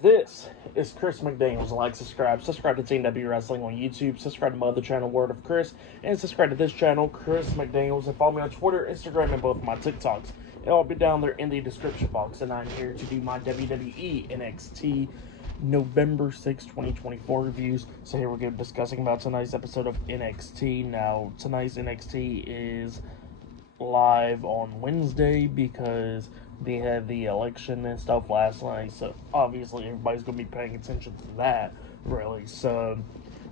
This is Chris McDaniels. Like, subscribe to TNW Wrestling on YouTube, subscribe to my other channel, Word of Chris, and subscribe to this channel, Chris McDaniels, and follow me on Twitter, Instagram, and both of my TikToks. It'll all be down there in the description box, and I'm here to do my WWE NXT November 6, 2024 reviews. So here we go, discussing about tonight's episode of NXT. Now, tonight's NXT is live on Wednesday because they had the election and stuff last night, so obviously everybody's going to be paying attention to that, really. So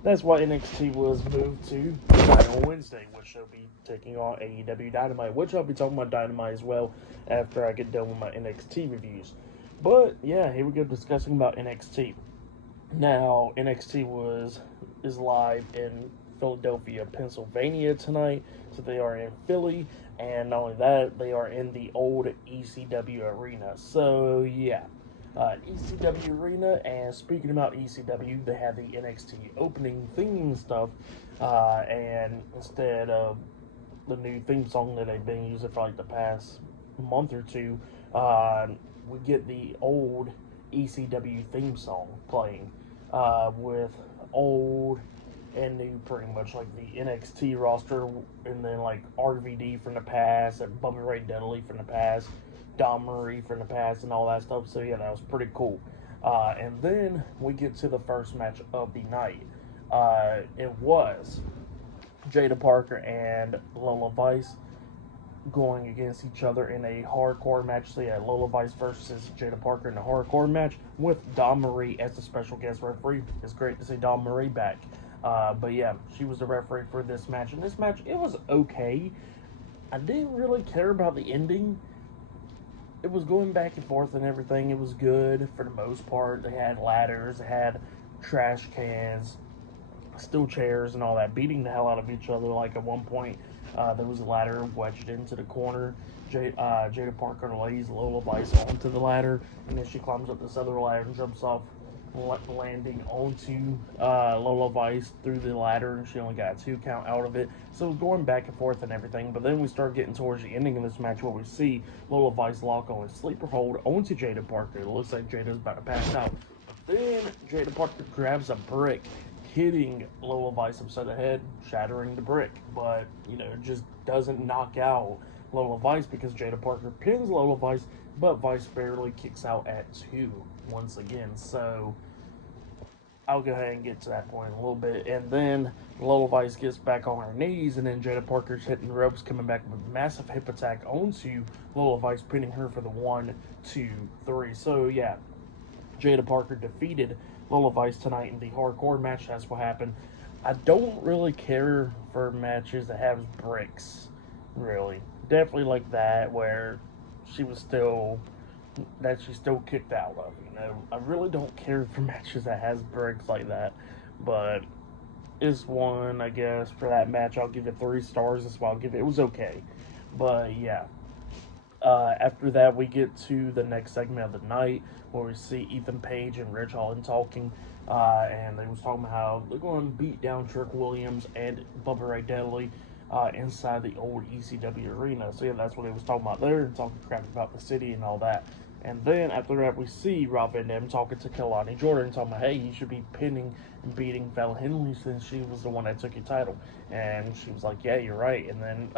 that's why NXT was moved to tonight on Wednesday, which they'll be taking on AEW Dynamite, which I'll be talking about Dynamite as well after I get done with my NXT reviews. But yeah, here we go, discussing about NXT. Now, NXT is live in Philadelphia, Pennsylvania tonight, so they are in Philly, and not only that, they are in the old ECW arena. So yeah, ECW arena. And speaking about ECW, they have the NXT opening theme stuff, and instead of the new theme song that they've been using for like the past month or two, we get the old ECW theme song playing, with old and new, pretty much, like the NXT roster, and then like RVD from the past, and Bubba Ray Dudley from the past, Don Marie from the past, and all that stuff. So yeah, that was pretty cool. And then we get to the first match of the night. It was Jada Parker and Lola Vice going against each other in a hardcore match. So yeah, Lola Vice versus Jada Parker in a hardcore match with Don Marie as the special guest referee. It's great to see Don Marie back. But yeah, she was the referee for this match. And this match, it was okay. I didn't really care about the ending. It was going back and forth and everything. It was good for the most part. They had ladders, they had trash cans, steel chairs, and all that, beating the hell out of each other. Like at one point, there was a ladder wedged into the corner. Jada Parker lays Lola Vice onto the ladder, and then she climbs up this other ladder and jumps off, landing onto Lola Vice through the ladder, and she only got a 2 count out of it. So it was going back and forth and everything. But then we start getting towards the ending of this match, where we see Lola Vice lock on a sleeper hold onto Jada Parker. It looks like Jada's about to pass out. But then Jada Parker grabs a brick, hitting Lola Vice upside the head, shattering the brick. But, it just doesn't knock out Lola Vice, because Jada Parker pins Lola Vice, but Vice barely kicks out at 2 once again. So I'll go ahead and get to that point in a little bit. And then Lola Vice gets back on her knees, and then Jada Parker's hitting the ropes, coming back with a massive hip attack onto Lola Vice, pinning her for the 1, 2, 3. So yeah, Jada Parker defeated Lola Vice tonight in the hardcore match. That's what happened. I don't really care for matches that have bricks, really. Definitely like that, where she still kicked out of. I really don't care for matches that has bricks like that, but this one, I guess, for that match, I'll give it 3 stars. That's why I'll give it. It was okay, but yeah. After that, we get to the next segment of the night, where we see Ethan Page and Ridge Holland talking, and they was talking about how they're going to beat down Trick Williams and Bubba Ray Dudley inside the old ECW arena. So yeah, that's what they was talking about there, talking crap about the city and all that. And then after that, we see Rob Van Dam talking to Kelani Jordan, talking about, hey, you should be pinning and beating Val Henley since she was the one that took your title. And she was like, yeah, you're right. And then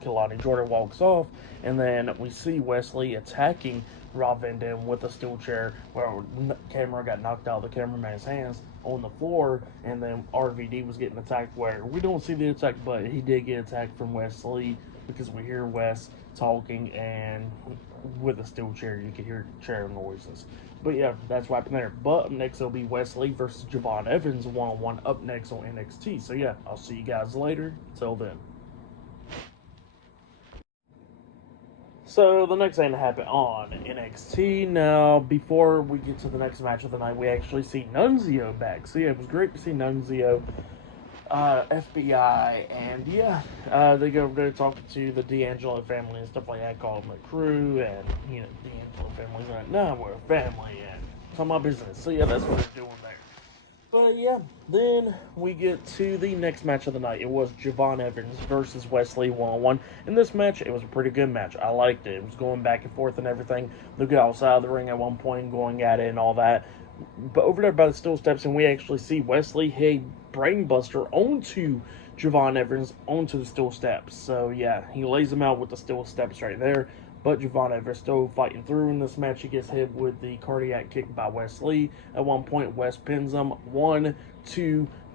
Kelani Jordan walks off, and then we see Wesley attacking Rob Van Dam with a steel chair, where the camera got knocked out of the cameraman's hands on the floor, and then RVD was getting attacked, where we don't see the attack, but he did get attacked from Wesley, because we hear Wes talking, and with a steel chair, you can hear chair noises. But yeah, that's what happened there. But next, it'll be Wesley versus Javon Evans, one-on-one, up next on NXT. So yeah, I'll see you guys later. Till then. So the next thing that happened on NXT. Now, before we get to the next match of the night, we actually see Nunzio back. So yeah, it was great to see Nunzio, FBI, and yeah, they go over there talking to the D'Angelo family and stuff like that, call them a crew, and D'Angelo family's like, no, we're a family, and it's on my business. So yeah, that's what they're doing there. But yeah, then we get to the next match of the night. It was Javon Evans versus Wesley one-on-one. In this match, it was a pretty good match. I liked it. It was going back and forth and everything. They got outside of the ring at one point, going at it and all that. But over there by the steel steps, and we actually see Wesley hit brainbuster onto Javon Evans onto the steel steps. So yeah, he lays him out with the steel steps right there. But Javon Evans still fighting through in this match. He gets hit with the cardiac kick by Wesley. At one point, Wes pins him 1-2.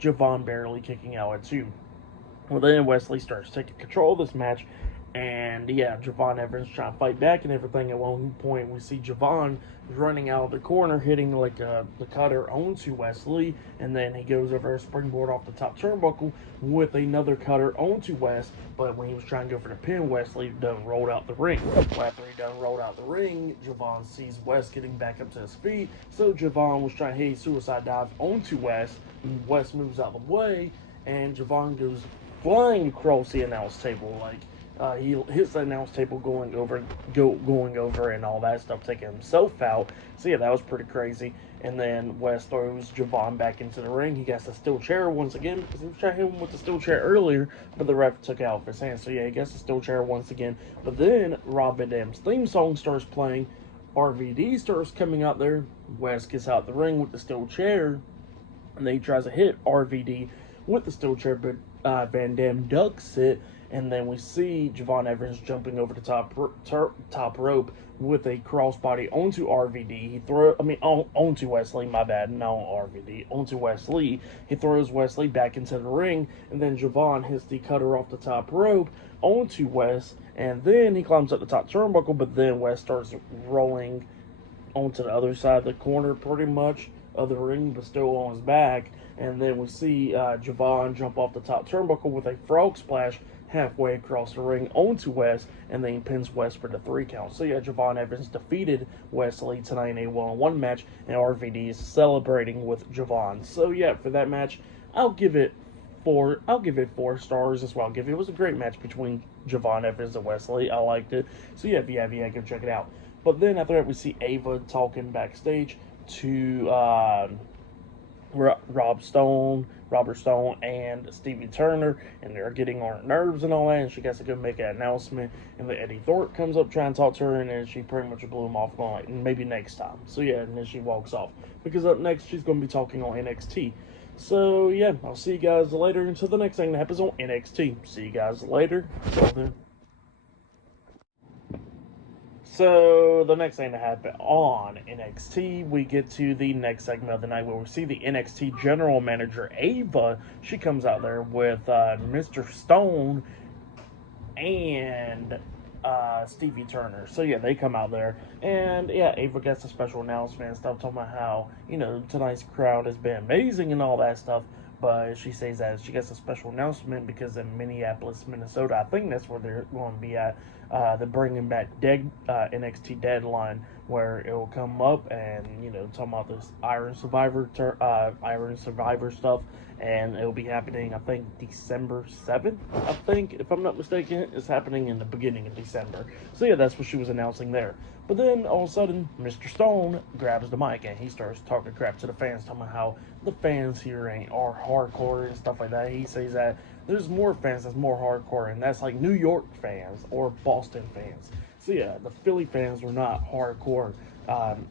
Javon barely kicking out at 2. Well, then Wesley starts taking control of this match. And yeah, Javon Evans trying to fight back and everything. At one point, we see Javon running out of the corner, hitting like the cutter onto Wesley. And then he goes over a springboard off the top turnbuckle with another cutter onto Wes. But when he was trying to go for the pin, Wesley done rolled out the ring. Well, after he done rolled out the ring, Javon sees Wes getting back up to his feet. So Javon was trying to hit a suicide dive onto Wes. Wes moves out of the way, and Javon goes flying across the announce table. He hits the announce table going over and all that stuff, taking himself out. So yeah, that was pretty crazy. And then Wes throws Javon back into the ring. He gets a steel chair once again because he was trying to hit him with the steel chair earlier, but the ref took it out of his hand. So yeah, he gets the steel chair once again. But then Rob Van Dam's theme song starts playing. RVD starts coming out there. Wes gets out the ring with the steel chair, and then he tries to hit RVD with the steel chair, but Van Dam ducks it. And then we see Javon Evans jumping over the top rope with a crossbody onto RVD. Onto Wesley, my bad, not RVD, onto Wesley. He throws Wesley back into the ring, and then Javon hits the cutter off the top rope onto Wes, and then he climbs up the top turnbuckle, but then Wes starts rolling onto the other side of the corner, pretty much, of the ring, but still on his back. And then we see Javon jump off the top turnbuckle with a frog splash halfway across the ring onto Wes, and then he pins Wes for the 3 count. So yeah, Javon Evans defeated Wesley tonight in a one-on-one match, and RVD is celebrating with Javon. So yeah, for that match, I'll give it 4 stars as well. It was a great match between Javon Evans and Wesley. I liked it. So yeah, if you have, go check it out. But then after that, we see Ava talking backstage to Robert Stone, and Stevie Turner, and they're getting on her nerves and all that, and she gets to go make an announcement, and then Eddie Thorpe comes up trying to talk to her, and then she pretty much blew him off, going like, maybe next time. So yeah, and then she walks off, because up next, she's going to be talking on NXT. So yeah, I'll see you guys later until the next thing that happens on NXT. See you guys later. Until then. So, the next thing to happen on NXT, we get to the next segment of the night where we see the NXT General Manager, Ava. She comes out there with Mr. Stone and Stevie Turner. So, yeah, they come out there. And, yeah, Ava gets a special announcement and stuff talking about how, tonight's crowd has been amazing and all that stuff. But she says that she gets a special announcement because in Minneapolis, Minnesota, I think that's where they're going to be at. They're bringing back NXT Deadline, where it will come up and talking about this Iron Survivor stuff, and it'll be happening. I think December 7th. I think, if I'm not mistaken, it's happening in the beginning of December. So yeah, that's what she was announcing there. But then all of a sudden, Mr. Stone grabs the mic and he starts talking crap to the fans, talking about how the fans here are hardcore and stuff like that. He says that there's more fans that's more hardcore, and that's like New York fans or Boston fans. So yeah, the Philly fans are not hardcore.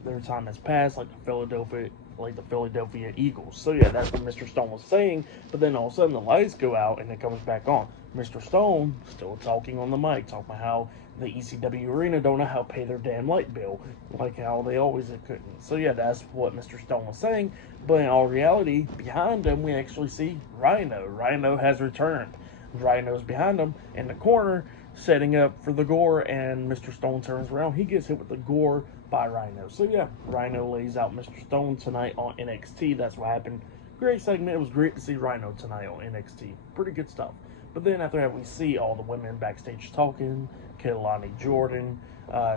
Their time has passed, like the Philadelphia Eagles. So yeah, that's what Mr. Stone was saying. But then all of a sudden the lights go out and it comes back on. Mr. Stone still talking on the mic, talking about how the ECW arena don't know how to pay their damn light bill, like how they always couldn't. So yeah, that's what Mr. Stone was saying. But in all reality, behind him we actually see Rhino. Rhino has returned. Rhino's behind him in the corner, setting up for the gore, and Mr. Stone turns around. He gets hit with the gore by Rhino. So yeah, Rhino lays out Mr. Stone tonight on NXT. That's what happened. Great segment. It was great to see Rhino tonight on NXT. Pretty good stuff. But then after that, we see all the women backstage talking. Kehlani Jordan,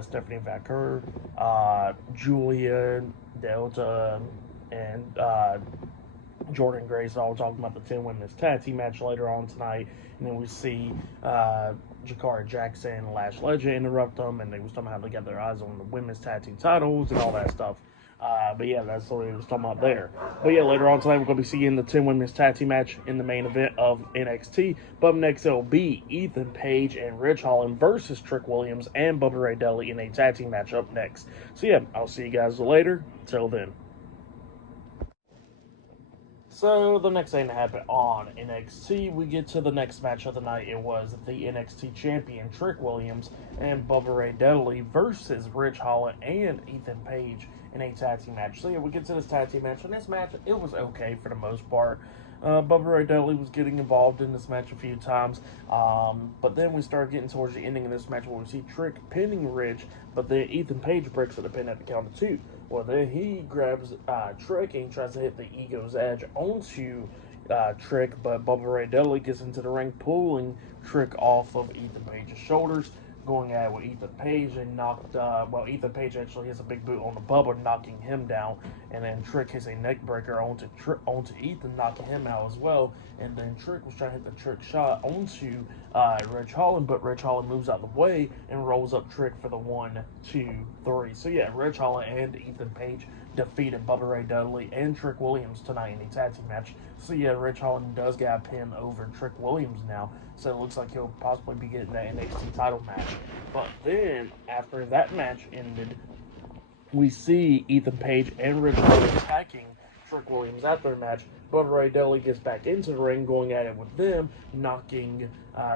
Stephanie Vaquer, Julia Delta, and Jordan Grace all talking about the 10 women's tag team match later on tonight. And then we see Jakara Jackson and Lash Legend interrupt them, and they was talking about how they got their eyes on the women's tag team titles and all that stuff. But yeah, that's what we was talking about there. But yeah, later on tonight we're going to be seeing the 10 women's tag team match in the main event of NXT. But up next it'll be Ethan Page and Rich Holland versus Trick Williams and Bubba Ray Dudley in a tag team match up next. So yeah, I'll see you guys later. Till then. So the next thing to happen on NXT, we get to the next match of the night. It was the NXT champion Trick Williams and Bubba Ray Dudley versus Rich Holland and Ethan Page in a tag team match. So yeah, we get to this tag team match, and this match, it was okay for the most part. Bubba Ray Dudley was getting involved in this match a few times, but then we start getting towards the ending of this match where we see Trick pinning Rich, but then Ethan Page breaks the pin at the count of 2. Well, then he grabs Trick and tries to hit the Ego's Edge onto Trick, but Bubba Ray Dudley gets into the ring, pulling Trick off of Ethan Page's shoulders, going at it with Ethan Page, and Ethan Page actually hits a big boot on the Bubba, knocking him down, and then Trick hits a neck breaker onto Ethan, knocking him out as well, and then Trick was trying to hit the trick shot onto Rich Holland, but Rich Holland moves out of the way and rolls up Trick for the 1, 2, 3. So yeah, Rich Holland and Ethan Page defeated Bubba Ray Dudley and Trick Williams tonight in a tag team match. So yeah, Rich Holland does get a pin over Trick Williams now, so it looks like he'll possibly be getting that NXT title match. But then, after that match ended, we see Ethan Page and Rich Holland attacking Trick Williams after the match. Bubba Ray Dudley gets back into the ring, going at it with them, knocking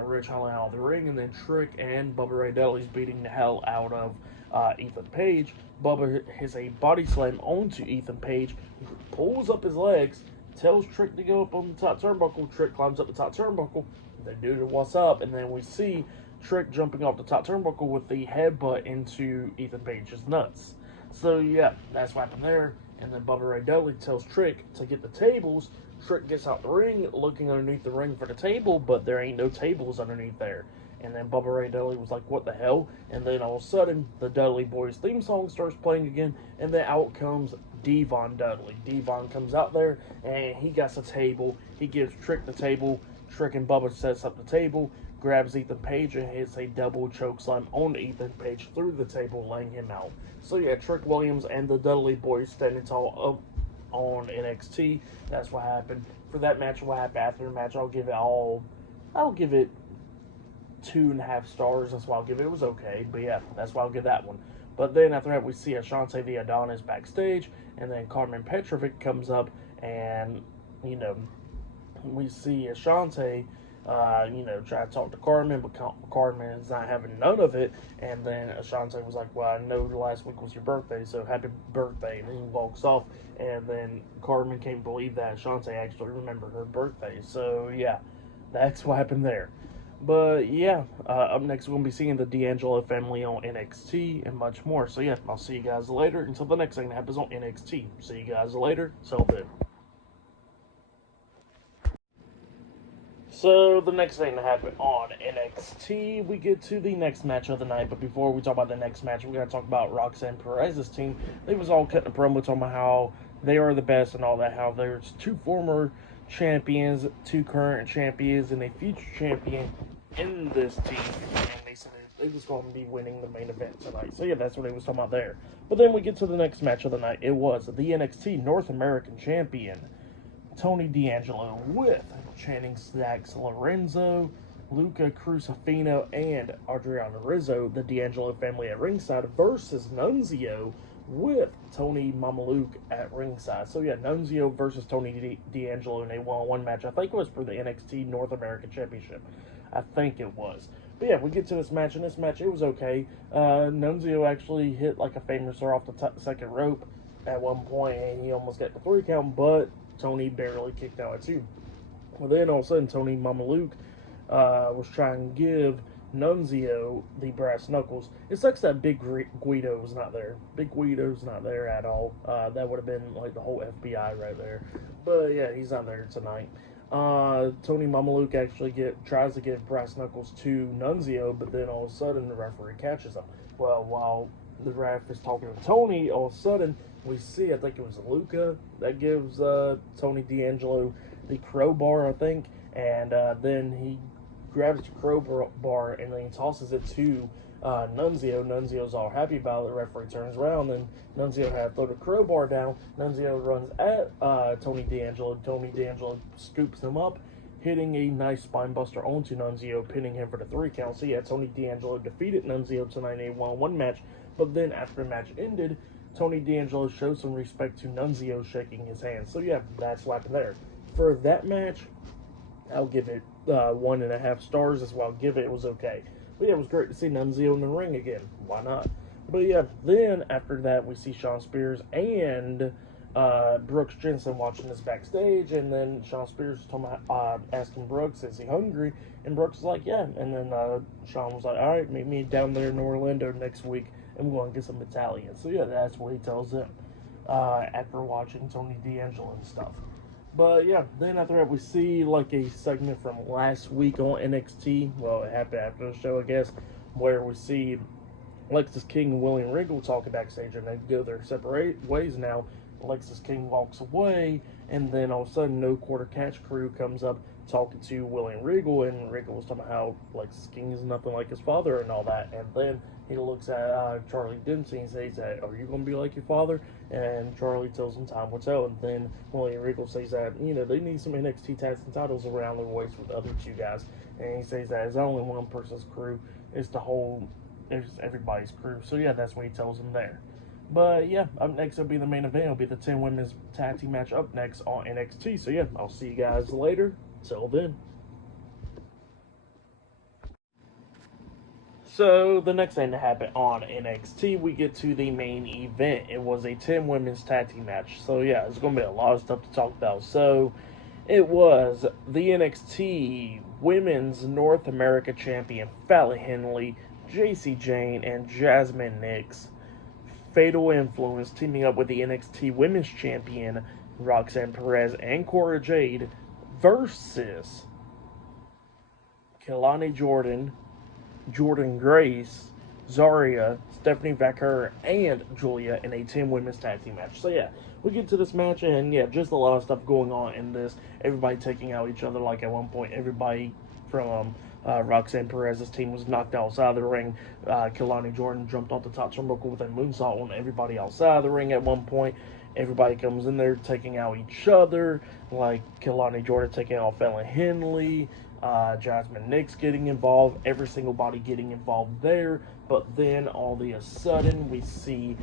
Rich Holland out of the ring, and then Trick and Bubba Ray Dudley's beating the hell out of Ethan Page. Bubba hits a body slam onto Ethan Page, pulls up his legs, tells Trick to go up on the top turnbuckle. Trick climbs up the top turnbuckle. They do the what's up, and then we see Trick jumping off the top turnbuckle with the headbutt into Ethan Page's nuts. So yeah, that's what happened there. And then Bubba Ray Dudley tells Trick to get the tables. Trick gets out the ring, looking underneath the ring for the table, but there ain't no tables underneath there. And then Bubba Ray Dudley was like, what the hell? And then all of a sudden, the Dudley Boys theme song starts playing again, and then out comes Devon Dudley. Devon comes out there, and he got the table. He gives Trick the table. Trick and Bubba sets up the table, grabs Ethan Page, and hits a double chokeslam on Ethan Page through the table, laying him out. So yeah, Trick Williams and the Dudley Boys standing tall up on NXT. That's what happened. For that match, what happened after the match, I'll give it 2.5 stars. That's why I'll give it. It was okay, but yeah, that's why I'll give that one. But then after that, we see Ashante the Adonis backstage, and then Carmen Petrovic comes up, and we see Ashante, try to talk to Carmen, but Carmen is not having none of it. And then Ashante was like, well, I know last week was your birthday, so happy birthday. And then he walks off, and then Carmen can't believe that Ashante actually remembered her birthday. So yeah, that's what happened there. But yeah, up next we're going to be seeing the D'Angelo family on NXT and much more. So yeah, I'll see you guys later until the next thing that happens on NXT. See you guys later. So then. So the next thing to happen on NXT, we get to the next match of the night. But before we talk about the next match, we got to talk about Roxanne Perez's team. They was all cutting a promo talking about how they are the best and all that. How there's 2 former champions, 2 current champions, and a future champion in this team. And they said they was going to be winning the main event tonight. So yeah, that's what they was talking about there. But then we get to the next match of the night. It was the NXT North American Champion, Tony D'Angelo, with Channing Stacks Lorenzo, Luca Crucifino, and Adriano Rizzo, the D'Angelo family at ringside, versus Nunzio with Tony Mamaluke at ringside. So yeah, Nunzio versus Tony D'Angelo in a one-on-one match. I think it was for the NXT North American Championship. I think it was. But yeah, we get to this match, and this match, it was okay. Nunzio actually hit like a famous off the second rope at one point, and he almost got the 3 count, but Tony barely kicked out at 2. Well, then all of a sudden, Tony Mamaluke was trying to give Nunzio the brass knuckles. It sucks that Big Guido was not there. Big Guido's not there at all. That would have been like the whole FBI right there. But yeah, he's not there tonight. Tony Mamaluke actually tries to give brass knuckles to Nunzio, but then all of a sudden the referee catches him. Well, while the ref is talking to Tony, all of a sudden we see, I think it was Luca that gives Tony D'Angelo the crowbar, I think, and then he grabs the crowbar and then he tosses it to Nunzio. Nunzio's all happy about it. The referee turns around, and Nunzio had thrown a crowbar down. Nunzio runs at Tony D'Angelo. Tony D'Angelo scoops him up, hitting a nice spine buster onto Nunzio, pinning him for the 3 count. So yeah, Tony D'Angelo defeated Nunzio tonight in a 1-1 match. But then after the match ended, Tony D'Angelo showed some respect to Nunzio, shaking his hand. So yeah, that's what happened there. For that match, I'll give it 1.5 stars. That's what I'll give it. It was okay. But yeah, it was great to see Nunzio in the ring again. Why not? But yeah, then after that, we see Shawn Spears and Brooks Jensen watching this backstage. And then Shawn Spears asking Brooks, is he hungry? And Brooks was like, yeah. And then Shawn was like, all right, meet me down there in Orlando next week, and we're going to get some Italian. So yeah, that's what he tells them after watching Tony D'Angelo and stuff. But yeah, then after that, we see like a segment from last week on NXT. Well, it happened after the show, I guess, where we see Lexis King and William Regal talking backstage, and they go their separate ways now. Lexis King walks away, and then all of a sudden, No Quarter Catch Crew comes up talking to William Regal, and Regal was talking about how Lexis King is nothing like his father and all that. And then he looks at Charlie Dempsey and says that, are you going to be like your father? And Charlie tells him time will tell. And then William Regal says that, you know, they need some NXT tags and titles around their waist with the other 2 guys. And he says that it's only one person's crew. It's the whole, it's everybody's crew. So yeah, that's what he tells him there. But yeah, up next will be the main event. It'll be the 10 women's tag team match up next on NXT. So yeah, I'll see you guys later. Till then. So the next thing to happen on NXT, we get to the main event. It was a 10 women's tag team match. So yeah, there's going to be a lot of stuff to talk about. So it was the NXT Women's North America Champion Fallon Henley, JC Jane, and Jasmine Nix, Fatal Influence, teaming up with the NXT Women's Champion Roxanne Perez and Cora Jade versus Kelani Jordan, Jordan Grace, Zarya, Stephanie Vaquer, and Julia in a 10 women's tag team match. So yeah, we get to this match, and yeah, just a lot of stuff going on in this. Everybody taking out each other. Like at one point, everybody from Roxanne Perez's team was knocked outside of the ring. Kelani Jordan jumped off the top turnbuckle with a moonsault on everybody outside of the ring at one point. Everybody comes in there taking out each other, like Kelani Jordan taking out Fallon Henley, Jasmine Nix getting involved, every single body getting involved there. But then all of a sudden we see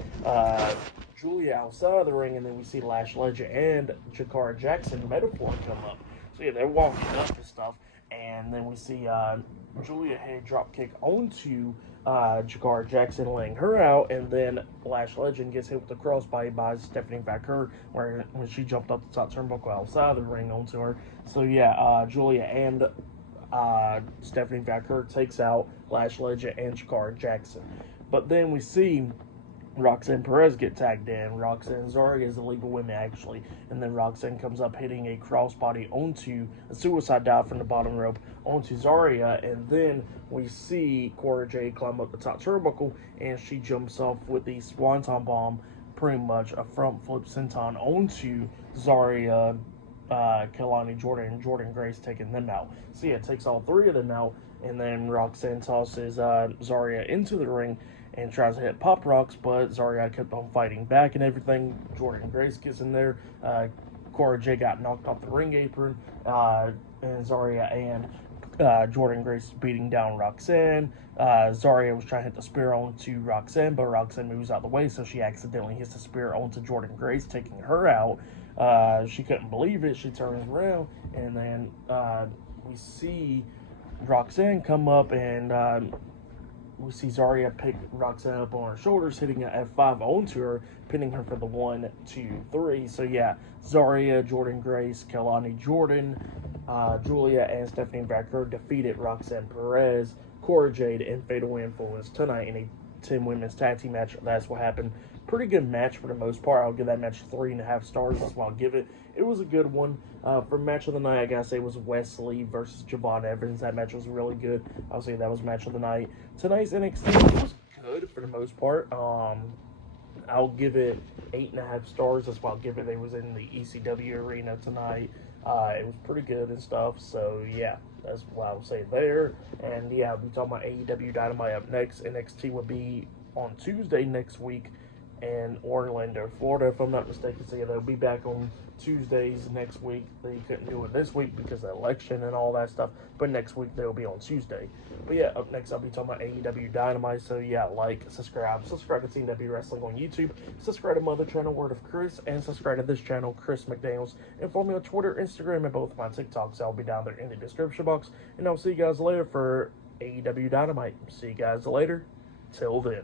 Julia outside of the ring, and then we see Lash Legend and Jakara Jackson Metaphor come up. So yeah, they're walking up and stuff, and then we see Julia head drop kick onto Jakara Jackson, laying her out, and then Lash Legend gets hit with the crossbody by Stephanie Vaquer when she jumped up the top turnbuckle outside of the ring onto her. So yeah, Julia and Stephanie Vaquer takes out Lash Legend and Jakara Jackson. But then we see Roxanne Perez get tagged in. Roxanne Zarya is the legal women, actually. And then Roxanne comes up hitting a crossbody onto a suicide dive from the bottom rope onto Zarya. And then we see Cora Jade climb up the top turnbuckle, and she jumps off with the Swanton Bomb, pretty much a front flip senton onto Zarya, Kelani Jordan, and Jordan Grace, taking them out. So yeah, it takes all 3 of them out. And then Roxanne tosses Zarya into the ring and tries to hit Pop Rocks, but Zarya kept on fighting back and everything. Jordan Grace gets in there. Cora Jade got knocked off the ring apron, and Zarya and Jordan Grace beating down Roxanne. Zarya was trying to hit the spear onto Roxanne, but Roxanne moves out of the way, so she accidentally hits the spear onto Jordan Grace, taking her out. She couldn't believe it. She turns around, and then we see Roxanne come up, and we see Zarya pick Roxanne up on her shoulders, hitting an F5 onto her, pinning her for the 1, 2, 3. So yeah, Zarya, Jordan Grace, Kelani Jordan, Julia, and Stephanie Vaquer defeated Roxanne Perez, Cora Jade, and Fatal Influence tonight in a 10 women's tag team match. That's what happened. Pretty good match for the most part. I'll give that match 3.5 stars. That's what I'll give it. It was a good one. For match of the night, I gotta say it was Wesley versus Javon Evans. That match was really good. I'll say that was match of the night. Tonight's NXT was good for the most part. I'll give it 8.5 stars. That's what I'll give it. They was in the ECW arena tonight. It was pretty good and stuff. So yeah. That's what I will say there. And yeah, I'll be talking about AEW Dynamite up next. NXT will be on Tuesday next week in Orlando, Florida, if I'm not mistaken. So yeah, they'll be back on Tuesdays next week. They couldn't do it this week because of the election and all that stuff. But next week they'll be on Tuesday. But yeah, up next I'll be talking about AEW Dynamite. So yeah, like, subscribe to Team W Wrestling on YouTube. Subscribe to my other channel, Word of Chris, and subscribe to this channel, Chris McDaniels. And follow me on Twitter, Instagram, and both my TikToks. I'll be down there in the description box. And I'll see you guys later for AEW Dynamite. See you guys later. Till then.